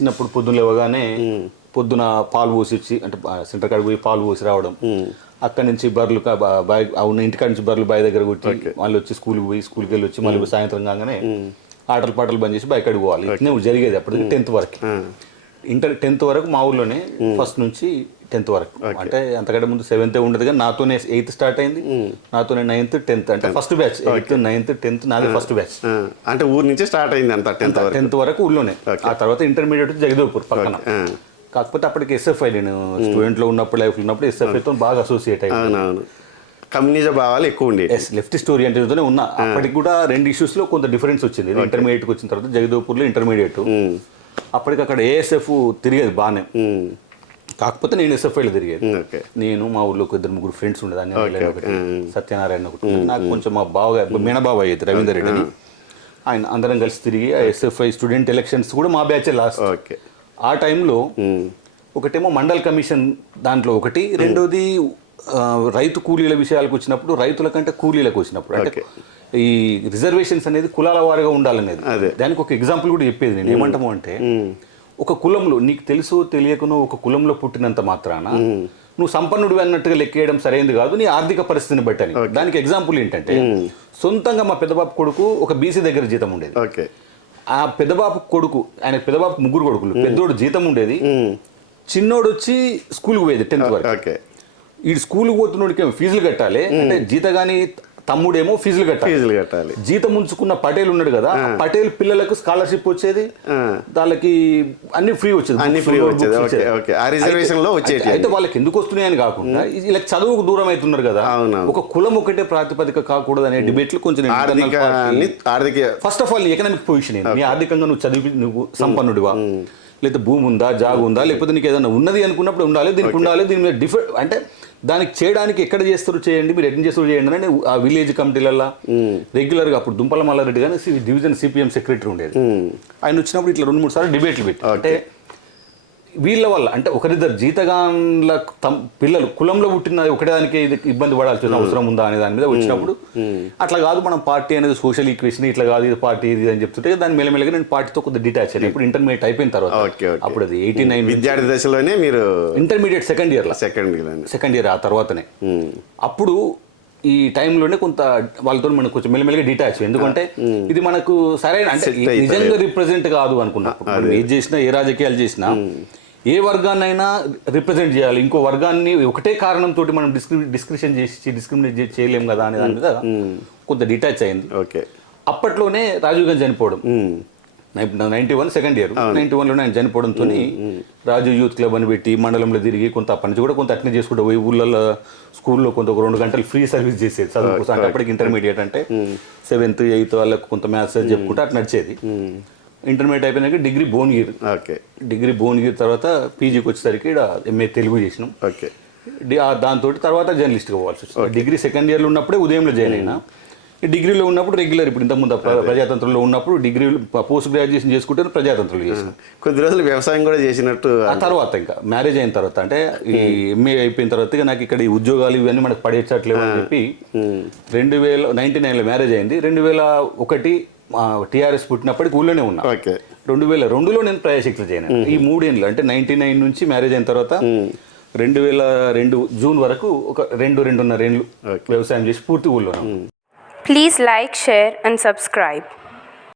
చిన్నప్పుడు పొద్దున్న లేవగానే పొద్దున పాలు పోసి వచ్చి అంటే సెంటర్ కాడికి పోయి పాలు పోసి రావడం. అక్కడి నుంచి బర్రెలు బాయ్ అవును ఇంటికాడ నుంచి బర్రెలు బాయ్ దగ్గర కొట్టి మళ్ళీ వచ్చి స్కూల్కి పోయి స్కూల్కి వెళ్ళి వచ్చి మళ్ళీ సాయంత్రం కాగానే ఆటలు పాటలు బంద్ చేసి బైక్ పోవాలి. ఇట్నే జరిగేది అప్పుడు టెన్త్ వరకు. ఇంటర్ టెన్త్ వరకు మా ఊర్లోనే ఫస్ట్ నుంచి టెన్త్ వరకు. అంటే అంతకంటే ముందు సెవెంత్ ఉండదు కానీ నాతోనే ఎయిత్ స్టార్ట్ అయింది. నాతోనే నైన్త్ టెన్త్ అంటే first batch. Eighth ninth tenth నాది ఫస్ట్ బ్యాచ్. అంటే ఊరు నుంచే స్టార్ట్ అయింది అంత టెన్త్ టెన్త్ వరకు ఊళ్ళోనే. ఆ తర్వాత ఇంటర్మీడియట్ జగదేవ్పూర్ పక్కన. కాకపోతే అప్పటికి ఎస్ఎఫ్ఐ నేను స్టూడెంట్లో ఉన్నప్పుడు లైఫ్ ఉన్నప్పుడు ఎస్ఎఫ్ఐ తో బాగా అసోసియేట్ అవునవును. కమ్యూనిజం భావాలు ఎక్కువ ఉండేవి. ఎస్ లెఫ్ట్ స్టోరీ అంటే ఉన్నా. అప్పటికి కూడా రెండు ఇష్యూస్లో కొంత డిఫరెన్స్ వచ్చింది. ఇంటర్మీడియట్కి వచ్చిన తర్వాత జగదేవ్పూర్లో ఇంటర్మీడియట్ అప్పటికి అక్కడ ఏఎస్ఎఫ్ తిరిగేది బాగానే. కాకపోతే నేను ఎస్ఎఫ్ఐ లో తిరిగేది. నేను మా ఊర్లో ఒక ఇద్దరు ముగ్గురు ఫ్రెండ్స్ ఉండేది అన్ని ఒకటి. సత్యనారాయణ ఒకటి. నాకు కొంచెం మా బాగా మేనబాబు అయ్యేది రవీందర్ రెడ్డి ఆయన అందరం కలిసి తిరిగి ఆ ఎస్ఎఫ్ఐ స్టూడెంట్ ఎలక్షన్స్ కూడా మా బ్యాచ్ లాస్ట్ ఓకే. ఆ టైంలో ఒకటేమో మండల్ కమిషన్ దాంట్లో ఒకటి రెండోది రైతు కూలీల విషయాలకు వచ్చినప్పుడు రైతుల కంటే కూలీలకు వచ్చినప్పుడు. అంటే ఈ రిజర్వేషన్స్ అనేది కులాల వారిగా ఉండాలనేది. దానికి ఒక ఎగ్జాంపుల్ కూడా చెప్పేది నేను. ఏమంటాము అంటే ఒక కులంలో నీకు తెలుసో తెలియకనో ఒక కులంలో పుట్టినంత మాత్రాన నువ్వు సంపన్నుడు అన్నట్టుగా లెక్కేయడం సరైనది కాదు నీ ఆర్థిక పరిస్థితిని బట్టి అని దానికి ఎగ్జాంపుల్ ఏంటంటే సొంతంగా మా పెద్దబాబు కొడుకు ఒక బీసీ దగ్గర జీతం ఉండేది. ఓకే. ఆ పెద్దబాబు కొడుకు ఆయన పెద్దబాబు ముగ్గురు కొడుకులు పెద్దోడు జీతం ఉండేది. చిన్నోడు వచ్చి స్కూల్కి పోయేది టెన్త్ వరకు. ఈ స్కూల్కి పోతున్నోడికి ఫీజులు కట్టాలి అంటే జీతగాని తమ్ముడేమో ఫీజులు కట్టాలి ఫీజులు కట్టాలి జీతం ఉంచుకున్న పటేల్ ఉన్నాడు కదా పటేల్ పిల్లలకు స్కాలర్షిప్ వచ్చేది. వాళ్ళకి అన్ని ఫ్రీ వచ్చేది అన్ని notebooks వచ్చేది. ఓకే, వచ్చేది. ఓకే. ఆ reservation లో వచ్చేటి అయితే వాళ్ళకి ఎందుకు వస్తున్నాయని కాకుండా వీళ్ళకి చదువుకు దూరం అవుతున్నారు కదా. ఒక కులం ఒకటే ప్రాతిపదిక కాకూడదు అనే డిబేట్లు కొంచెం ఆర్థిక first of all economic position ఏంటి నీ ఆర్థికంగా నువ్వు చదివి నువ్వు సంపన్నుడివా లేకపోతే భూమి ఉందా జాగు ఉందా లేకపోతే నీకు ఏదైనా ఉన్నది అనుకున్నప్పుడు ఉండాలి దీనికి ఉండాలి దీని మీద డిఫరెంట్ అంటే దానికి చేయడానికి ఎక్కడ చేస్తారు చేయండి మీరు ఎట్లా చేస్తారు చేయండి అని ఆ విలేజ్ కమిటీలల్లో రెగ్యులర్గా అప్పుడు దుంపల మల్లారెడ్డి కానీ డివిజన్ సిపిఎం సెక్రటరీ ఉండేది. ఆయన వచ్చినప్పుడు ఇట్లా రెండు మూడు సార్లు డిబేట్లు పెట్టి అంటే వీళ్ళ వల్ల అంటే ఒకరిద్దరు జీతగాన్ల తమ్ పిల్లలు కులంలో పుట్టిన ఒకటేదానికి ఇది ఇబ్బంది పడాల్సి వచ్చిన అవసరం ఉందా అనే దాని మీద వచ్చినప్పుడు అట్లా కాదు మనం పార్టీ అనేది సోషల్ ఈక్వేషన్ ఇట్లా కాదు ఇది పార్టీ ఇది అని చెప్తుంటే దాని మెల్లమెల్లగా నేను పార్టీతో కొద్దిగా డిటాచ్ అయ్యాను ఇప్పుడు ఇంటర్మీడియట్ అయిపోయిన తర్వాత అప్పుడు అది ఎయిటీ నైన్ విద్యార్థి దశలోనే మీరు ఇంటర్మీడియట్ సెకండ్ ఇయర్లో. సెకండ్ సెకండ్ ఇయర్ ఆ తర్వాతనే. అప్పుడు ఈ టైంలోనే కొంత వాళ్ళతో మనకు కొంచెం మెల్లమెల్లగా డిటాచ్ ఎందుకంటే ఇది మనకు సరైన అంటే నిజంగా రిప్రజెంట్ కాదు అనుకున్నప్పుడు. మనం ఏది చేసినా ఏ రాజకీయాలు చేసినా ఏ వర్గాన్నైనా రిప్రజెంట్ చేయాలి. ఇంకో వర్గాన్ని ఒకటే కారణంతో మనం డిస్క్రి డిస్క్రిప్షన్ చేసి డిస్క్రిమినేట్ చేయలేం కదా అనే దాని మీద కొంత డిటాచ్ అయింది. ఓకే. అప్పట్లోనే రాజీవ్ గాంధీ చనిపోవడం. Ninety one second year. Ninety వన్లో ఆయన చనిపోవడంతో రాజు యూత్ క్లబ్ అని పెట్టి మండలంలో తిరిగి కొంత పని కూడా కొంత అట్నే చేసుకుంటూ పోయి ఊళ్ళల్లో స్కూల్లో కొంత ఒక రెండు గంటలు ఫ్రీ సర్వీస్ చేసేది. చదువు కోసం అంటే అప్పటికి ఇంటర్మీడియట్ అంటే సెవెంత్ ఎయిత్ వాళ్ళకి కొంత మ్యాథ్స్ చెప్పుకుంటే అట్లా నడిచేది. ఇంటర్మీడియట్ అయిపోయినాక degree Bhuvanagiri okay. Degree Bhuvanagiri తర్వాత పీజీకి వచ్చేసరికి ఇక్కడ ఎంఏ తెలుగు చేసినాం. ఓకే. దాంతో తర్వాత జర్నలిస్ట్గా పోవాల్సి వచ్చింది. డిగ్రీ సెకండ్ ఇయర్లో ఉన్నప్పుడే ఉదయంలో జాయిన్ అయినా. డిగ్రీలో ఉన్నప్పుడు రెగ్యులర్ ఇప్పుడు ఇంతకుముందు ప్ర- ప్రజాతంత్రంలో ఉన్నప్పుడు డిగ్రీ పోస్ట్ గ్రాడ్యుయేషన్ చేసుకుంటే ప్రజాతంత్రంలో చేసిన. కొద్ది రోజులు వ్యవసాయం కూడా చేసినట్టు ఆ తర్వాత ఇంకా మ్యారేజ్ అయిన తర్వాత అంటే ఈ ఎంఏ అయిపోయిన తర్వాత నాకు ఇక్కడ ఈ ఉద్యోగాలు ఇవన్నీ మనకు పడేచ్చట్లేవు అని చెప్పి రెండు వేల నైన్టీ నైన్లో మ్యారేజ్ అయింది. రెండు వేల ఒకటి టీఆర్ఎస్ పుట్టినప్పటికి ఊళ్ళోనే ఉన్నా. ఓకే. రెండు వేల రెండులో నేను ప్రయాశక్తులు చేయను. ఈ మూడేళ్ళు అంటే నైన్టీ నైన్ నుంచి మ్యారేజ్ అయిన తర్వాత రెండు వేల రెండు జూన్ వరకు ఒక రెండు రెండున్నర ఏళ్ళు వ్యవసాయం చేసి పూర్తి ఊళ్ళో Please like, share, and subscribe.